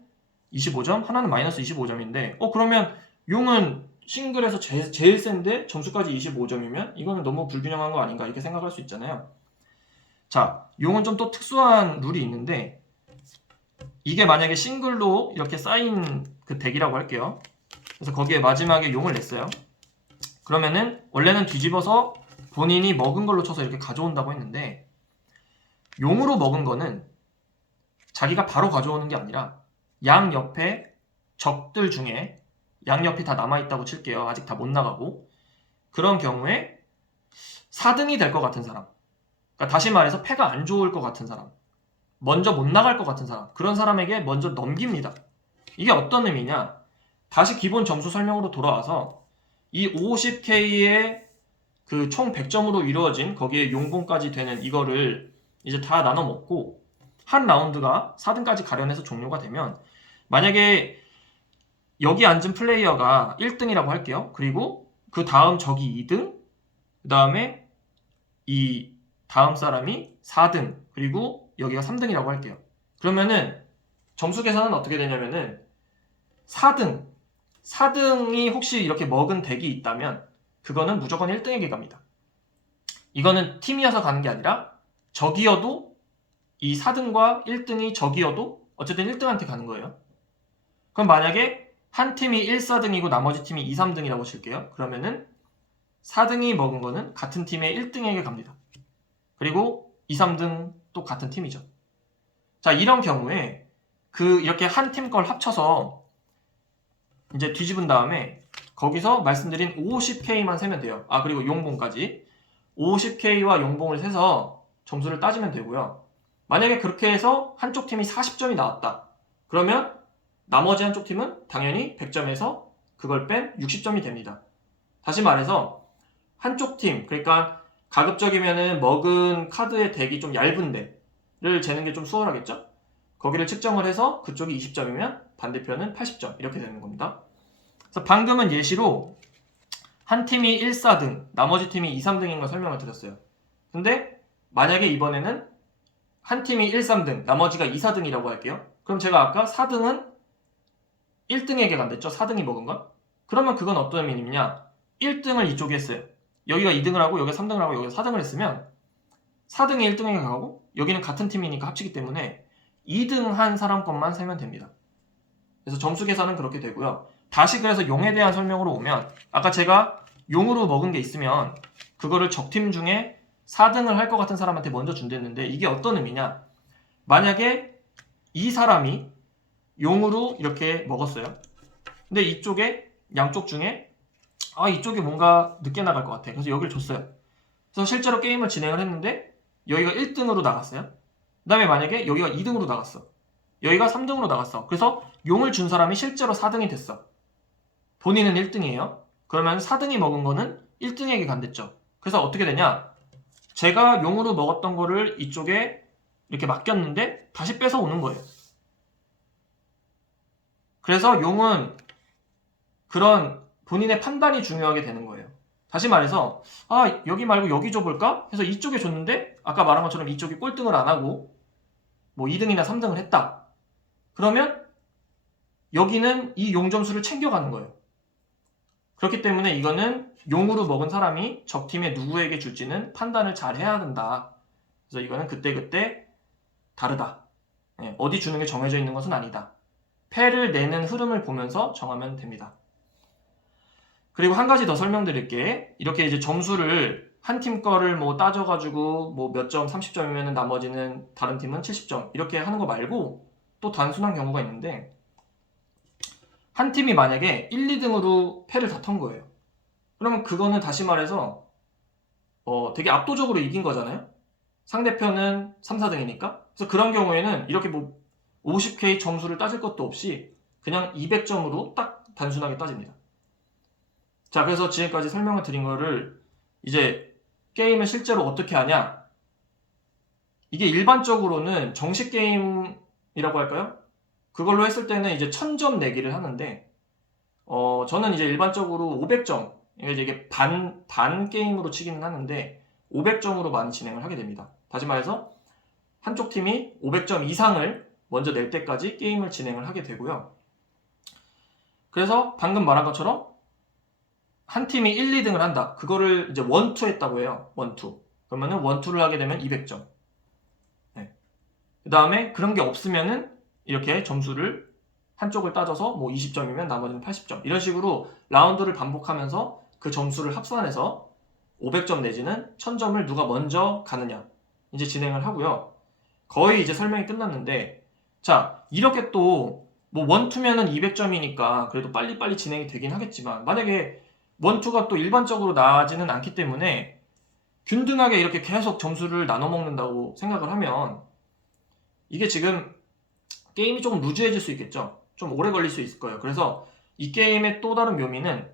25점, 하나는 마이너스 25점인데 그러면 용은 싱글에서 제일 센데 점수까지 25점이면 이거는 너무 불균형한 거 아닌가, 이렇게 생각할 수 있잖아요. 자, 용은 좀 또 특수한 룰이 있는데, 이게 만약에 싱글로 이렇게 쌓인 그 덱이라고 할게요. 그래서 거기에 마지막에 용을 냈어요. 그러면은 원래는 뒤집어서 본인이 먹은 걸로 쳐서 이렇게 가져온다고 했는데, 용으로 먹은 거는 자기가 바로 가져오는 게 아니라 양 옆에 적들 중에 양옆이 다 남아있다고 칠게요. 아직 다 못 나가고. 그런 경우에 4등이 될 것 같은 사람, 그러니까 다시 말해서 패가 안 좋을 것 같은 사람, 먼저 못 나갈 것 같은 사람, 그런 사람에게 먼저 넘깁니다. 이게 어떤 의미냐, 다시 기본 점수 설명으로 돌아와서 이 50K의 그 총 100점으로 이루어진 거기에 용봉까지 되는 이거를 이제 다 나눠 먹고 한 라운드가 4등까지 가련해서 종료가 되면 만약에 여기 앉은 플레이어가 1등이라고 할게요. 그리고 그 다음 적이 2등, 그 다음에 이 다음 사람이 4등, 그리고 여기가 3등이라고 할게요. 그러면은 점수 계산은 어떻게 되냐면은 4등이 혹시 이렇게 먹은 덱이 있다면 그거는 무조건 1등에게 갑니다. 이거는 팀이어서 가는 게 아니라 적이어도 이 4등과 1등이 적이어도 어쨌든 1등한테 가는 거예요. 그럼 만약에 한 팀이 1, 4등이고 나머지 팀이 2, 3등이라고 칠게요. 그러면은 4등이 먹은 거는 같은 팀의 1등에게 갑니다. 그리고 2, 3등 또 같은 팀이죠. 자, 이런 경우에 이렇게 한 팀 걸 합쳐서 이제 뒤집은 다음에 거기서 말씀드린 50K만 세면 돼요. 아, 그리고 용봉까지 50K와 용봉을 세서 점수를 따지면 되고요. 만약에 그렇게 해서 한쪽 팀이 40점이 나왔다. 그러면 나머지 한쪽 팀은 당연히 100점에서 그걸 뺀 60점이 됩니다. 다시 말해서 한쪽 팀, 그러니까 가급적이면은 먹은 카드의 덱이 좀 얇은 데를 재는 게 좀 수월하겠죠? 거기를 측정을 해서 그쪽이 20점이면 반대편은 80점 이렇게 되는 겁니다. 그래서 방금은 예시로 한 팀이 1, 4등, 나머지 팀이 2, 3등인 걸 설명을 드렸어요. 근데 만약에 이번에는 한 팀이 1, 3등, 나머지가 2, 4등이라고 할게요. 그럼 제가 아까 4등은 1등에게 간댔죠? 4등이 먹은 건? 그러면 그건 어떤 의미냐? 1등을 이쪽에 했어요. 여기가 2등을 하고 여기가 3등을 하고 여기가 4등을 했으면 4등이 1등에게 가고 여기는 같은 팀이니까 합치기 때문에 2등 한 사람 것만 세면 됩니다. 그래서 점수 계산은 그렇게 되고요. 다시 그래서 용에 대한 설명으로 오면 아까 제가 용으로 먹은 게 있으면 그거를 적팀 중에 4등을 할 것 같은 사람한테 먼저 준댔는데 이게 어떤 의미냐? 만약에 이 사람이 용으로 이렇게 먹었어요. 근데 이쪽에 양쪽 중에 이쪽이 뭔가 늦게 나갈 것 같아. 그래서 여기를 줬어요. 그래서 실제로 게임을 진행을 했는데 여기가 1등으로 나갔어요. 그 다음에 만약에 여기가 2등으로 나갔어. 여기가 3등으로 나갔어. 그래서 용을 준 사람이 실제로 4등이 됐어. 본인은 1등이에요. 그러면 4등이 먹은 거는 1등에게 간댔죠. 그래서 어떻게 되냐? 제가 용으로 먹었던 거를 이쪽에 이렇게 맡겼는데 다시 뺏어 오는 거예요. 그래서 용은 그런 본인의 판단이 중요하게 되는 거예요. 다시 말해서 여기 말고 여기 줘볼까? 해서 이쪽에 줬는데 아까 말한 것처럼 이쪽이 꼴등을 안 하고 뭐 2등이나 3등을 했다. 그러면 여기는 이 용 점수를 챙겨가는 거예요. 그렇기 때문에 이거는 용으로 먹은 사람이 적팀에 누구에게 줄지는 판단을 잘 해야 된다. 그래서 이거는 그때그때 다르다. 어디 주는 게 정해져 있는 것은 아니다. 패를 내는 흐름을 보면서 정하면 됩니다. 그리고 한 가지 더 설명드릴게. 이렇게 이제 점수를 한 팀 거를 뭐 따져가지고 뭐 몇 점, 30점이면 나머지는 다른 팀은 70점 이렇게 하는 거 말고 또 단순한 경우가 있는데 한 팀이 만약에 1, 2등으로 패를 다툰 거예요. 그러면 그거는 다시 말해서 되게 압도적으로 이긴 거잖아요. 상대편은 3, 4등이니까. 그래서 그런 경우에는 이렇게 뭐 50K 점수를 따질 것도 없이 그냥 200점으로 딱 단순하게 따집니다. 자, 그래서 지금까지 설명을 드린 거를 이제 게임을 실제로 어떻게 하냐? 이게 일반적으로는 정식 게임이라고 할까요? 그걸로 했을 때는 이제 1000점 내기를 하는데 저는 이제 일반적으로 500점, 이게 반 게임으로 치기는 하는데 500점으로 많이 진행을 하게 됩니다. 다시 말해서 한쪽 팀이 500점 이상을 먼저 낼 때까지 게임을 진행을 하게 되고요. 그래서 방금 말한 것처럼 한 팀이 1, 2등을 한다. 그거를 이제 1, 2 했다고 해요. 1, 2. 그러면은 1, 2를 하게 되면 200점. 그 다음에 그런 게 없으면은 이렇게 점수를 한쪽을 따져서 뭐 20점이면 나머지는 80점. 이런 식으로 라운드를 반복하면서 그 점수를 합산해서 500점 내지는 1000점을 누가 먼저 가느냐. 이제 진행을 하고요. 거의 이제 설명이 끝났는데, 자, 이렇게 또 뭐 1, 2면은 200점이니까 그래도 빨리빨리 진행이 되긴 하겠지만 만약에 1, 2가 또 일반적으로 나지는 않기 때문에 균등하게 이렇게 계속 점수를 나눠 먹는다고 생각을 하면 이게 지금 게임이 조금 루즈해질 수 있겠죠. 좀 오래 걸릴 수 있을 거예요. 그래서 이 게임의 또 다른 묘미는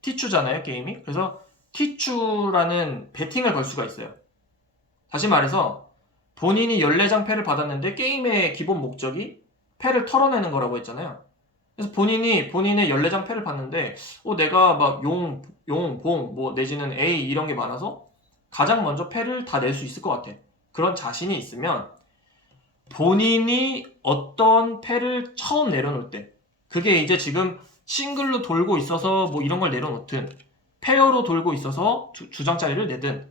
티추잖아요, 게임이. 그래서 티추라는 베팅을 걸 수가 있어요. 다시 말해서 본인이 14장 패를 받았는데 게임의 기본 목적이 패를 털어내는 거라고 했잖아요. 그래서 본인의 14장 패를 받는데 내가 막 봉, 뭐 내지는 A 이런 게 많아서 가장 먼저 패를 다 낼 수 있을 것 같아. 그런 자신이 있으면 본인이 어떤 패를 처음 내려놓을 때, 그게 이제 지금 싱글로 돌고 있어서 뭐 이런 걸 내려놓든 페어로 돌고 있어서 주장자리를 내든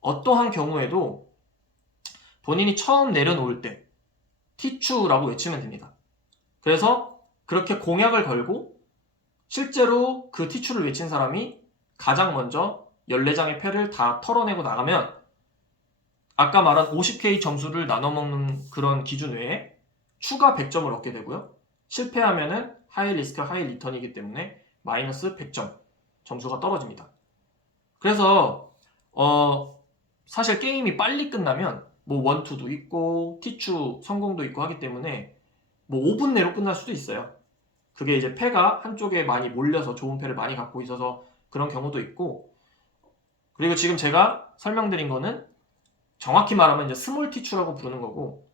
어떠한 경우에도 본인이 처음 내려놓을 때 티추라고 외치면 됩니다. 그래서 그렇게 공약을 걸고 실제로 그 티추를 외친 사람이 가장 먼저 14장의 패를 다 털어내고 나가면 아까 말한 50K 점수를 나눠먹는 그런 기준 외에 추가 100점을 얻게 되고요. 실패하면은 하이 리스크 하이 리턴이기 때문에 마이너스 100점 점수가 떨어집니다. 그래서 사실 게임이 빨리 끝나면 뭐 원투도 있고 티추 성공도 있고 하기 때문에 뭐 5분 내로 끝날 수도 있어요. 그게 이제 패가 한쪽에 많이 몰려서 좋은 패를 많이 갖고 있어서 그런 경우도 있고, 그리고 지금 제가 설명드린 거는 정확히 말하면 이제 스몰 티추라고 부르는 거고,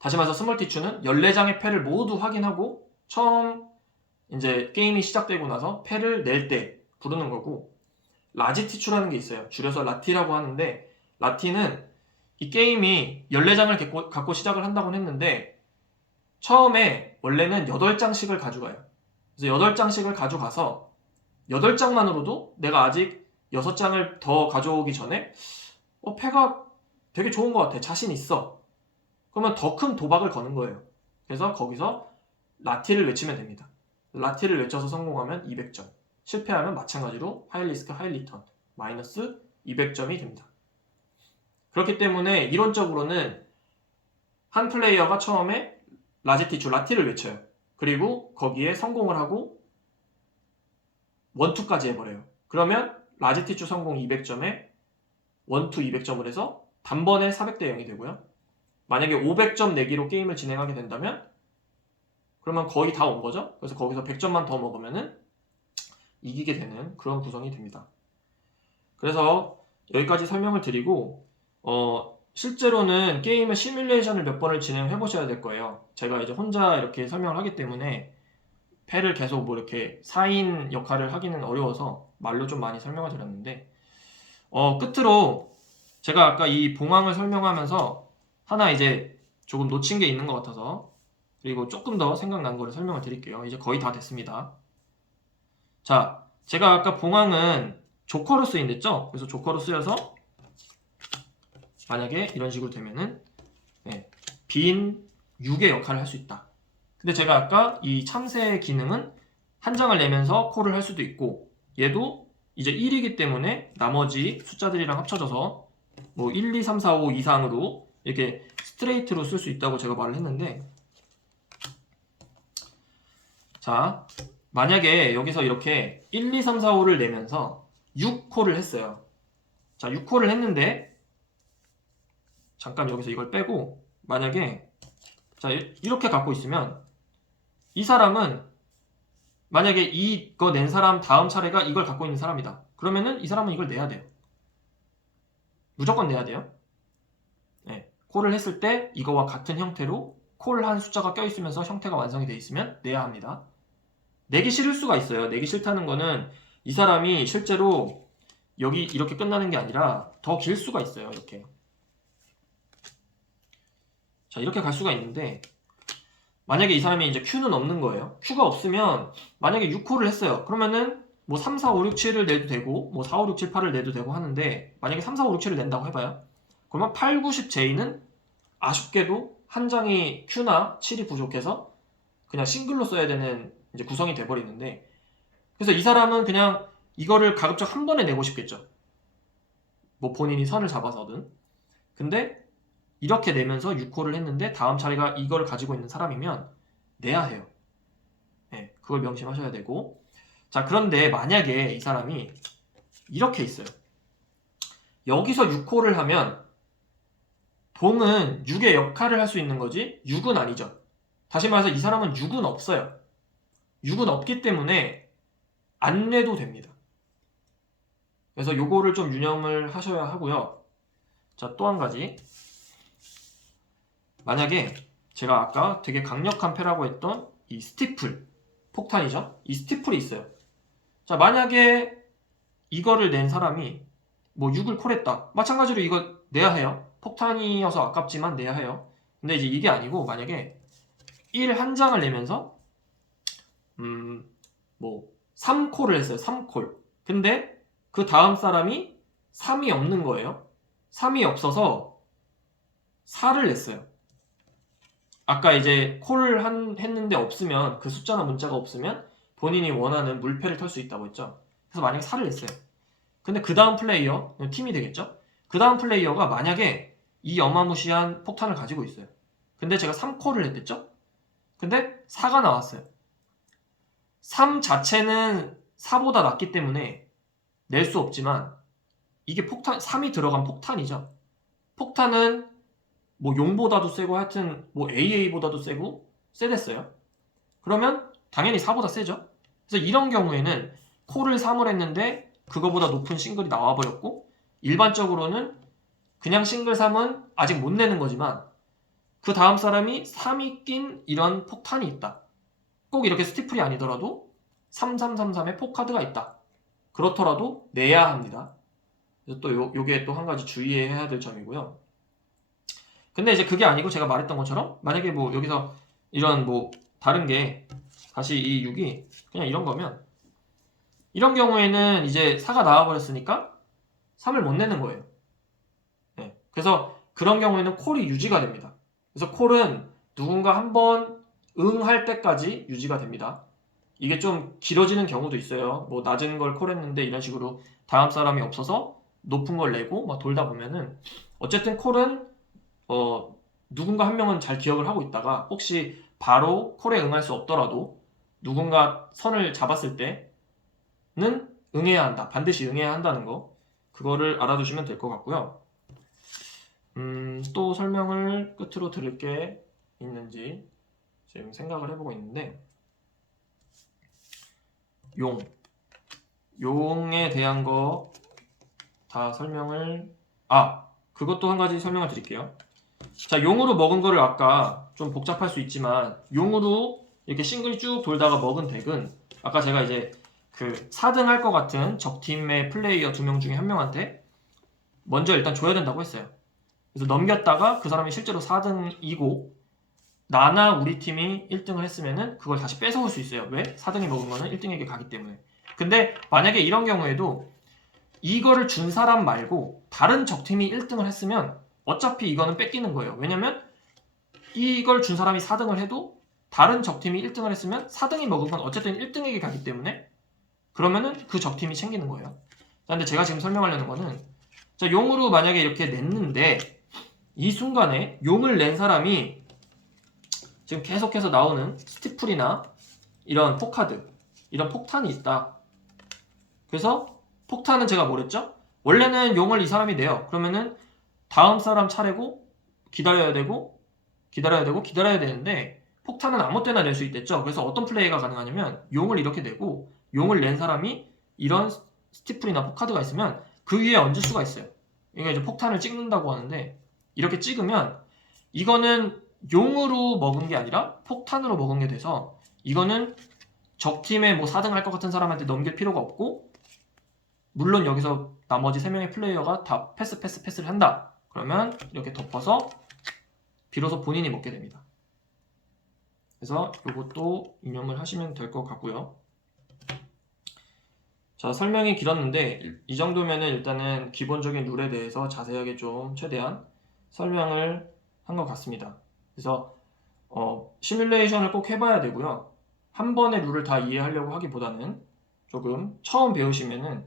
다시 말해서 스몰 티추는 14장의 패를 모두 확인하고 처음 이제 게임이 시작되고 나서 패를 낼 때 부르는 거고, 라지 티추라는 게 있어요. 줄여서 라티라고 하는데, 라티는 이 게임이 14장을 갖고 시작을 한다고 했는데 처음에 원래는 8장씩을 가져가요. 그래서 8장씩을 가져가서 8장만으로도 내가 아직 6장을 더 가져오기 전에 패가 되게 좋은 것 같아. 자신 있어. 그러면 더 큰 도박을 거는 거예요. 그래서 거기서 라티를 외치면 됩니다. 라티를 외쳐서 성공하면 200점. 실패하면 마찬가지로 하이 리스크 하이 리턴 마이너스 200점이 됩니다. 그렇기 때문에 이론적으로는 한 플레이어가 처음에 라지티추 라티를 외쳐요. 그리고 거기에 성공을 하고 원투까지 해버려요. 그러면 라지티추 성공 200점에 원투 200점을 해서 단번에 400대 0이 되고요. 만약에 500점 내기로 게임을 진행하게 된다면 그러면 거의 다 온 거죠. 그래서 거기서 100점만 더 먹으면은 이기게 되는 그런 구성이 됩니다. 그래서 여기까지 설명을 드리고 실제로는 게임의 시뮬레이션을 몇 번을 진행해 보셔야 될 거예요. 제가 이제 혼자 이렇게 설명을 하기 때문에 패를 계속 뭐 이렇게 4인 역할을 하기는 어려워서 말로 좀 많이 설명을 드렸는데, 끝으로 제가 아까 이 봉황을 설명하면서 하나 이제 조금 놓친 게 있는 것 같아서, 그리고 조금 더 생각난 거를 설명을 드릴게요. 이제 거의 다 됐습니다. 자, 제가 아까 봉황은 조커로 쓰인댔죠? 그래서 조커로 쓰여서 만약에 이런 식으로 되면은 빈 6의 역할을 할 수 있다. 근데 제가 아까 이 참새 기능은 한 장을 내면서 콜을 할 수도 있고, 얘도 이제 1이기 때문에 나머지 숫자들이랑 합쳐져서 뭐 1, 2, 3, 4, 5 이상으로 이렇게 스트레이트로 쓸 수 있다고 제가 말을 했는데, 자, 만약에 여기서 이렇게 1, 2, 3, 4, 5를 내면서 6콜을 했어요. 자, 6콜을 했는데 잠깐 여기서 이걸 빼고, 만약에 자 이렇게 갖고 있으면 이 사람은 만약에 이거 낸 사람 다음 차례가 이걸 갖고 있는 사람이다. 그러면은 이 사람은 이걸 내야 돼요. 무조건 내야 돼요. 콜을 했을 때 이거와 같은 형태로 콜한 숫자가 껴있으면서 형태가 완성이 되어 있으면 내야 합니다. 내기 싫을 수가 있어요. 내기 싫다는 거는 이 사람이 실제로 여기 이렇게 끝나는 게 아니라 더 길 수가 있어요. 이렇게. 자, 이렇게 갈 수가 있는데, 만약에 이 사람이 이제 Q는 없는 거예요. Q가 없으면 만약에 6콜을 했어요. 그러면은 뭐 3, 4, 5, 6, 7을 내도 되고 뭐 4, 5, 6, 7, 8을 내도 되고 하는데, 만약에 3, 4, 5, 6, 7을 낸다고 해봐요. 그러면 8, 9, 10, J는 아쉽게도 한 장이 Q나 7이 부족해서 그냥 싱글로 써야 되는 이제 구성이 돼버리는데, 그래서 이 사람은 그냥 이거를 가급적 한 번에 내고 싶겠죠. 뭐 본인이 선을 잡아서든. 근데 이렇게 내면서 6콜을 했는데 다음 차례가 이걸 가지고 있는 사람이면 내야 해요. 그걸 명심하셔야 되고, 자, 그런데 만약에 이 사람이 이렇게 있어요. 여기서 6콜을 하면 봉은 6의 역할을 할 수 있는 거지 6은 아니죠. 다시 말해서 이 사람은 6은 없어요. 6은 없기 때문에 안 내도 됩니다. 그래서 요거를 좀 유념을 하셔야 하고요. 자, 또 한 가지. 만약에 제가 아까 되게 강력한 패라고 했던 이 스티플 폭탄이죠. 이 스티플이 있어요. 자, 만약에 이거를 낸 사람이 뭐 6을 콜했다. 마찬가지로 이거 내야 해요. 폭탄이어서 아깝지만 내야 해요. 근데 이제 이게 아니고 만약에 1 한 장을 내면서 뭐 3콜을 했어요. 3콜. 근데 그 다음 사람이 3이 없는 거예요. 3이 없어서 4를 냈어요. 아까 이제 콜을 했는데 없으면 그 숫자나 문자가 없으면 본인이 원하는 물패를 털 수 있다고 했죠. 그래서 만약에 4를 냈어요. 근데 그 다음 플레이어, 팀이 되겠죠? 그 다음 플레이어가 만약에 이 어마무시한 폭탄을 가지고 있어요. 근데 제가 3콜을 했댔죠? 근데 4가 나왔어요. 3 자체는 4보다 낮기 때문에 낼 수 없지만 이게 폭탄, 3이 들어간 폭탄이죠. 폭탄은 뭐 용보다도 세고 하여튼 뭐 AA보다도 세댔어요. 그러면 당연히 4보다 세죠. 그래서 이런 경우에는 콜을 3을 했는데 그거보다 높은 싱글이 나와버렸고 일반적으로는 그냥 싱글 3은 아직 못 내는 거지만 그 다음 사람이 3이 낀 이런 폭탄이 있다. 꼭 이렇게 스티플이 아니더라도 3333의 포카드가 있다. 그렇더라도 내야 합니다. 그래서 또 요게 또 한 가지 주의해야 될 점이고요. 근데 이제 그게 아니고 제가 말했던 것처럼 만약에 뭐 여기서 이런 뭐 다른 게 다시 이 6이 그냥 이런 거면 이런 경우에는 이제 4가 나와버렸으니까 3을 못 내는 거예요. 네. 그래서 그런 경우에는 콜이 유지가 됩니다. 그래서 콜은 누군가 한번 응할 때까지 유지가 됩니다. 이게 좀 길어지는 경우도 있어요. 뭐 낮은 걸 콜했는데 이런 식으로 다음 사람이 없어서 높은 걸 내고 막 돌다 보면은 어쨌든 콜은 누군가 한 명은 잘 기억을 하고 있다가 혹시 바로 콜에 응할 수 없더라도 누군가 선을 잡았을 때는 응해야 한다. 반드시 응해야 한다는 거. 그거를 알아두시면 될 것 같고요. 또 설명을 끝으로 드릴 게 있는지 지금 생각을 해보고 있는데 용에 대한 거 다 설명을 그것도 한 가지 설명을 드릴게요. 자, 용으로 먹은 거를 아까 좀 복잡할 수 있지만 용으로 이렇게 싱글 쭉 돌다가 먹은 덱은 아까 제가 이제 그 4등 할 것 같은 적팀의 플레이어 2명 중에 한 명한테 먼저 일단 줘야 된다고 했어요. 그래서 넘겼다가 그 사람이 실제로 4등이고 나나 우리 팀이 1등을 했으면은 그걸 다시 뺏어올 수 있어요. 왜? 4등이 먹은 거는 1등에게 가기 때문에. 근데 만약에 이런 경우에도 이거를 준 사람 말고 다른 적팀이 1등을 했으면 어차피 이거는 뺏기는 거예요. 왜냐면 이걸 준 사람이 4등을 해도 다른 적팀이 1등을 했으면 4등이 먹은 건 어쨌든 1등에게 가기 때문에 그러면은 그 적팀이 챙기는 거예요. 근데 제가 지금 설명하려는 거는 자, 용으로 만약에 이렇게 냈는데 이 순간에 용을 낸 사람이 지금 계속해서 나오는 스티플이나 이런 포카드, 이런 폭탄이 있다. 그래서 폭탄은 제가 뭐랬죠? 원래는 용을 이 사람이 내요. 그러면은 다음 사람 차례고 기다려야 되는데 폭탄은 아무 때나 낼 수 있댔죠. 그래서 어떤 플레이가 가능하냐면 용을 이렇게 내고 용을 낸 사람이 이런 스티플이나 포카드가 있으면 그 위에 얹을 수가 있어요. 이게 이제 폭탄을 찍는다고 하는데 이렇게 찍으면 이거는 용으로 먹은 게 아니라 폭탄으로 먹은 게 돼서 이거는 적팀의 뭐 4등 할 것 같은 사람한테 넘길 필요가 없고 물론 여기서 나머지 3명의 플레이어가 다 패스를 한다. 그러면 이렇게 덮어서 비로소 본인이 먹게 됩니다. 그래서 이것도 이용을 하시면 될 것 같고요. 자, 설명이 길었는데 이 정도면은 일단은 기본적인 룰에 대해서 자세하게 좀 최대한 설명을 한 것 같습니다. 그래서 시뮬레이션을 꼭 해봐야 되고요. 한 번에 룰을 다 이해하려고 하기보다는 조금 처음 배우시면은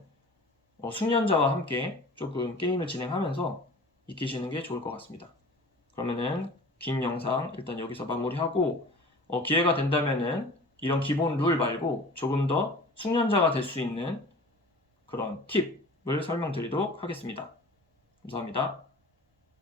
숙련자와 함께 조금 게임을 진행하면서 익히시는 게 좋을 것 같습니다. 그러면은 긴 영상 일단 여기서 마무리하고 기회가 된다면은 이런 기본 룰 말고 조금 더 숙련자가 될 수 있는 그런 팁을 설명드리도록 하겠습니다. 감사합니다.